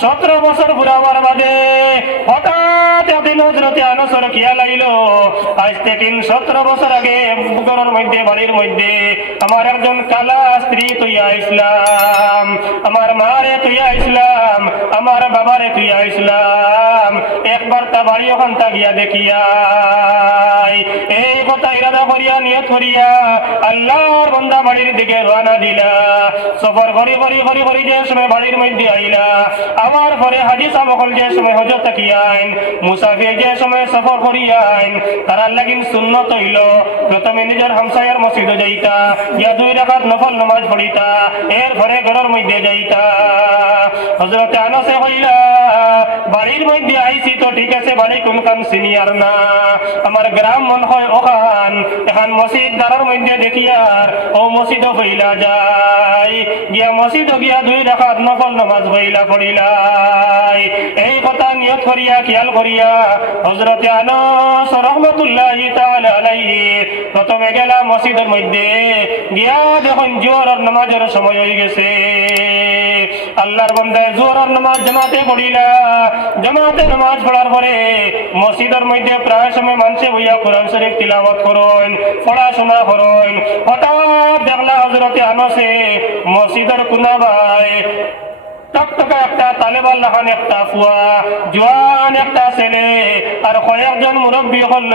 সতেরো বছর ঘুরাবার বাদে হঠাৎ একদিন হজরতে আনসর কিয়া লাগিল। আজ থেকে সতেরো বছর আগে ঘরের মধ্যে, বাড়ির মধ্যে আমার একজন কালা স্ত্রী তুইয়া ইসলাম আমার মারে তুইয়া ইসলাম আমার বাবারে তুইয়া ইসলাম একবার তা বাড়ি ওখান তা গিয়া দেখিয়া এই কথা ইরাদা করিয়া, নিয়ত করিয়া আল্লাহর বন্দা বাড়ির দিকে রওনা দিলা। সফর করি করি করি করি যে সময় বাড়ির মধ্যে আইলা আমার পরে হাজি সাবকল যে সময় হজরত তাকিয়াইন মুসাফির যে সময় সফর করিয়াইন তারার লাগিন সুন্নত হইল। প্রথমে নিজের হামসায়ার মসজিদে যাইতা, ইয়া দুই রাকাত নফল নামাজ পড়িতা, এর ঘরে ঘরের মধ্যে যাইতা। হজরত আনসে হইলা বাড়ির মধ্যে আইছি তো ঠিক আছে, বাড়ি কোনখান সিনিয়র না। আমার গ্রাম মন হয় ওখান, এখন মসজিদ দ্বারার মধ্যে দেখিয়ার ও মসজিদ হইলা যায়। গিয়া মসজিদ গিয়া দুই রাখাত নফল নামাজ হইলা এই কথা নিয়ত করিয়া, খেয়াল করিয়া হজরতে আনস রহমতুল্লাহ প্রথমে গেলা মসজিদের মধ্যে। গিয়া যখন জোহরের নামাজের সময় হয়ে গেছে, আল্লাহর বন্দায় জোহরের নামাজ জামাতে পড়িলা। জামাতে নামাজ পড়ার পরে মসজিদের মধ্যে প্রায় সময় মানুষে বইয়া কোরআন শরীফ তিলাওয়াত করুন, পড়াশোনা করুন। হঠাৎ দেখলা হজরতে আনসে মসজিদের কুনাবায় তালেবান লাহান একটা কয়েকজন কয়েকজন হল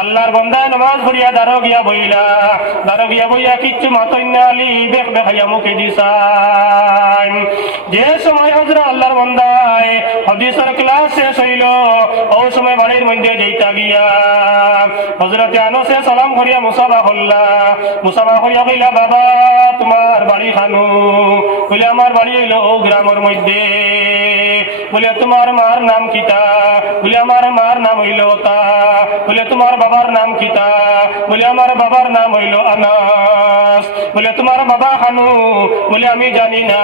আল্লাহর বন্দায় নামাজ পড়িয়া দারো গিয়া বইলা দারো গিয়া বইয়া কিচ্ছু মাতন্য বেখ বেখাইয়া মুখে দিসাই যে সময় হজরা আল্লাহর বন্দায় হদিসর ক্লাস শেষ হইল বাড়ির মধ্যে যেইতা গিয়া। হজরতে আনসে সালাম করিয়া মুসাফা হল্লা মুসাফা করিয়া কইলা, বাবা, তোমার বাড়ি খানু। কইলা, আমার বাড়ি হইল ও গ্রামের মধ্যে। বলে তোমার মার নাম কিতা? বলে আমার মার নাম হইল তা। বলে তোমার বাবার নাম কিতা? বলে আমার বাবার নাম হইল আনাস। বলে তোমার বাবা খানু বলে আমি জানি না।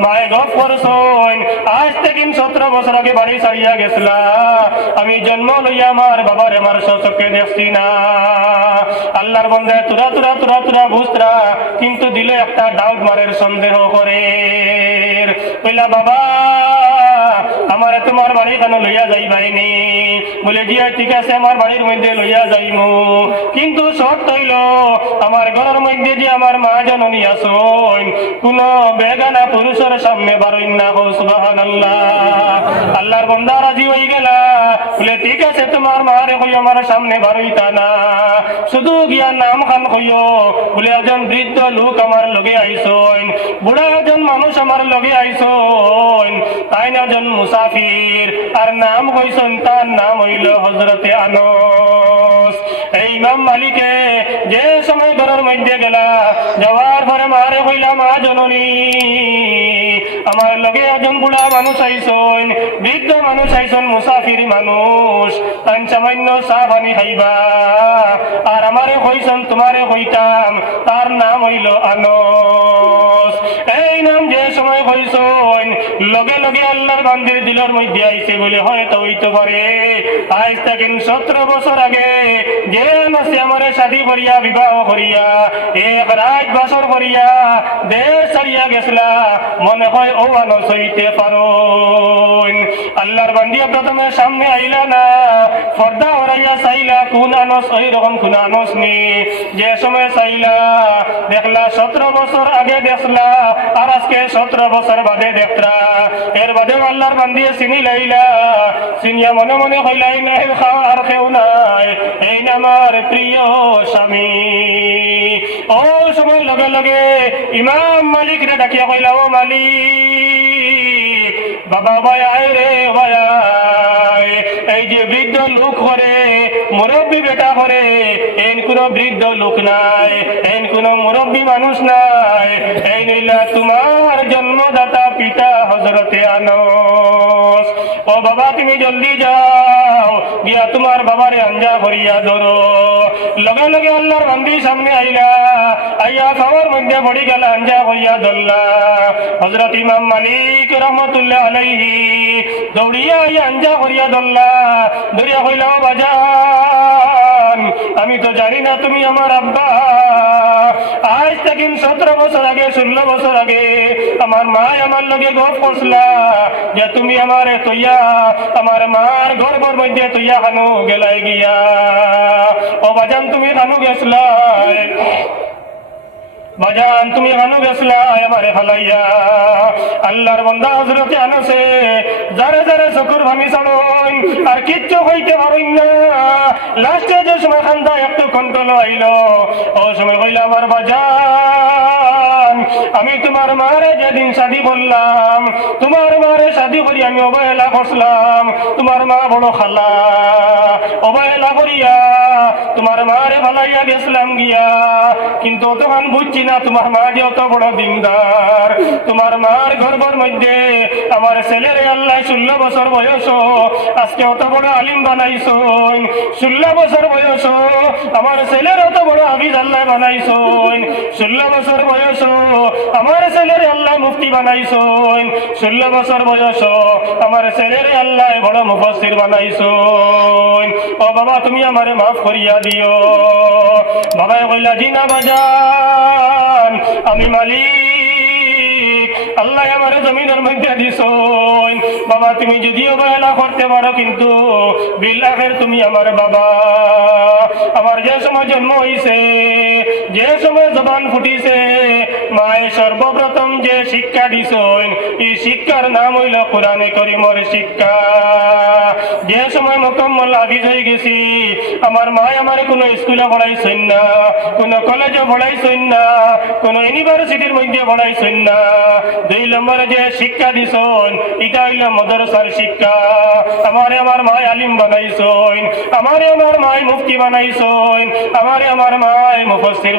মায়ে গপ করছইন আজ থেকে সতেরো বছর আগে বাড়ি ছাড়িয়া গেছিলা। আমি জন্ম লইয়া আমার বাবার আমার চোখে দেখছি না। আল্লাহর বন্ধে তুরা তুরা তুরা তুরা বুঝতরা কিন্তু দিলে একটা ডাউট মারের সন্দেহ করে। বাবা আমার তোমার বাড়ি কেন লইয়া যাইবাইনি বলে, জিয়া, ঠিক আছে, আমার বাড়ির মধ্যে লইয়া যাইম। কিন্তু শর্ত হইল, আমার ঘরের মধ্যে যে আমার মা জননী আসন কোন বেগানা পুরুষের সামনে বারইন না হো সুবাহান আল্লাহ আল্লাহর বন্দা রাজি হয়ে গেলা। বলে, ঠিক আছে, তোমার মারে হই, আমার সামনে বারইতা না শুধু গিয়া নাম খান হইও। বলে, একজন বৃদ্ধ লোক আমার লগে আইসইন। বুড়া একজন মানুষ আমার লগে আইসইন। তাই না, একজন মুসাফির? আর নাম কইসন তার নাম হইল হজরতে এই ইমাম মালিকে যে সময় ঘরের মধ্যে গেলা, যাওয়ার পরে মারে হইলা মা জননী, আমার লগে একজন বুড়া মানুষ আইসন, বৃদ্ধ মানুষ আইসন, মুসাফির মানুষ, তান সামান্য চা পানি খাইবা। আর আমারে কইসন, তোমারে কইতাম, তার নাম হইল আনস। এই সময় কইসন লগে লগে আল্লাহর বান্দির দিলের মধ্যে আইছে বলে হয়তো হইতে পারে। আজ থেকে সতেরো বছর আগে যে মাসে আমারে শাদি করিয়া, বিবাহ করিয়া, এক রাত বছর করিয়া দেশ ছাড়িয়া গেছলা, মনে হয় ও আনো সইতে পারো। আল্লাহর বান্দিয়া প্রথমে সামনে আইলা না। পর্দা হরাইয়া চাইলা কোন আনস ওই রকম কোন আনস নি যে সময় চাইলা, দেখলা সতেরো বছর আগে দেখলা, আর আজকে সতেরো বছর বাদে দেখরা এর বাদে আল্লাহর বান্দিয়ে চিনি লাইলা। চিনিয়া মনে মনে হইলাই নাই আর কেউ নাই, এই আমার প্রিয় স্বামী। ও সময় লগে লগে ইমাম মালিক রে ডাকিয়া কইলা, ও মালিক বাবা, ভাই রে, ভাই এই যে বৃদ্ধ লোক করে মুরব্বী বেটা করে এন কোন বৃদ্ধ লোক নাই, এন কোন মুরব্বী মানুষ নাই। এই নিলা তোমার জন্মদাতা পিতা হজরতে আনস। ও বাবা, তুমি জলদি যাও, গিয়া তোমার বাবারে আঞ্জা করিয়া ধরো। লগে লগে আল্লাহর বান্দি সামনে আইলা, আইয়া খাওয়ার মধ্যে পড়ি গেল, আঞ্জা করিয়া ধরলা। হজরত ইমাম মালিক রহমতুল্লাহ আলাইহি দৌড়িয়া আইয়া আঞ্জা করিয়া ধরলা। ধরিয়া কইলা, "ও বাজান, আমি তো জানি না তুমি আমার আব্বা। আজ থেকে সতেরো বছর আগে, ষোলো বছর আগে আমার মা আমার লগে গপ করছিলা যে তুমি আমার তৈয়া আমার মার গর্বর মধ্যে তৈয়া হানু গেলাই গিয়া। ও বাজান, তুমি হানু গেছলা বাজান, তুমি হানু গেছলা আমারে হালাইয়া। আল্লাহর বন্দা হজরতে আনছে যারে যারে চকুর ভামি চালন আর কিচ্ছু হইতে পারুন না। লাস্টে যে সময় খান্দা একটু কন্ট্রোল আইলো ও সময় হইল আমার বাজান আমি তোমার মারে যেদিন শাদি বললাম, তোমার মারে শাদি করি আমি অবহেলা করছিলাম। তোমার মা বড় খালা, অবহেলা করিয়া তোমার মারে ভালাইয়া গেছিলাম গিয়া। কিন্তু তখন বুঝছি না তোমার মা যে অত বড় দিনদার। তোমার মার গর্বর মধ্যে আমার ছেলের আল্লাহ ষোলো বছর বয়স, আজকে অত বড় আলিম বানাইছ ষোলো বছর বয়স, আমার ছেলের অত বড় আবিদ আল্লাহ বানাইছ ষোলো বছর বয়স আমার ছেলের আল্লাহ মুফতি বানাইছ ষোলো বছর বয়স, আমার ছেলের আল্লাহ বড় মুফসির বানাইছ ও বাবা, তুমি আমারে মাফ করিয়া দিও। বাবা কইলা, জিনা বাজান, আমি মালিক। আল্লাহ আমার জমিনের মধ্যে দিস বাবা, তুমি যদিও বয়লা করতে পারো, কিন্তু বিল্লাহের তুমি আমার বাবা। আমার যে সময় জন্ম হইছে যে সময় জবান ফুটিছে, মায়ে সর্বপ্রথম যে শিক্ষা দিস এই শিক্ষার নাম হইল কোরআনে করিমর শিক্ষা। যে সময় মোকাম্মল হাফিজ হয়ে গেছি, আমার মায় আমার কোনো স্কুলে পড়াইছেন না, কোনো কলেজে পড়াইছেন না, কোনো ইউনিভার্সিটির মধ্যে পড়াইছেন না। দুই নম্বরে যে শিক্ষা দিছন, এটা হইল মদরসার শিক্ষা। আমারে আমার মায় আলিম বানাইছন, আমারে আমার মায় মুফতি বানাইছন, আমারে আমার মায় মুফসির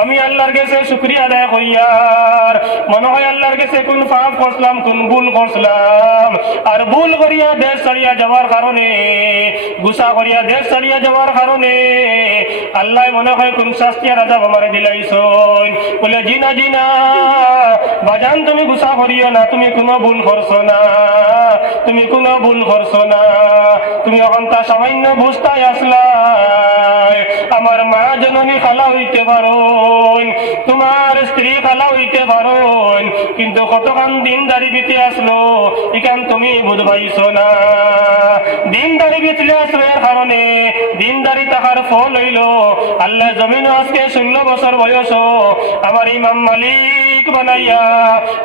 আমি আল্লাহর কাছে শুক্রিয়া আদায় করিয়ার মনে হয় আল্লাহর কাছে কোন পাপ করছিলাম, কোন ভুল করছিলাম। আর ভুল করিয়া দেশ ছাড়িয়া যাওয়ার কারণে, গুসা করিয়া দেশ ছাড়িয়া যাওয়ার কারণে, আল্লাহ মনে হয় কোন শাস্তি রাজা আমারে দিলাইছন। বলে, জিনা জিনা, বাজান, তুমি গুসা করিও না, তুমি কোনো ভুল করছ না, তুমি কোনো ভুল করছ না, তুমি এখন তা সামান্য বুঝতাই আসলা আমার মা জননী খালা হইতে পারো তোমার স্ত্রী খালা হইতে পারো কিন্তু কতক্ষণ দিন দাড়ি বিতে আসলো এখান তুমি বুঝবাইছো না। দিন দাড়ি বিতলে আসলো এর কারণে, দিন দাড়ি তাহার ফল হইল। আল্লাহ জমিন আজকে ষোলো বছর বয়স, আমার ইমাম মালিক বানাইয়া,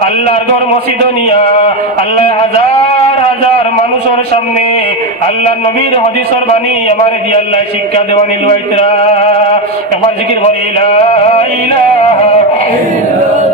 আল্লাহর ঘর মসজিদ নিয়া, আল্লাহ হাজার হাজার মানুষের সামনে আল্লাহ নবীর হদিসর বাণী আমার দিয়ে শিক্ষা দেওয়া নিলবাইতরা আমার জিকির করে ইলাহা ইল্লাল্লাহ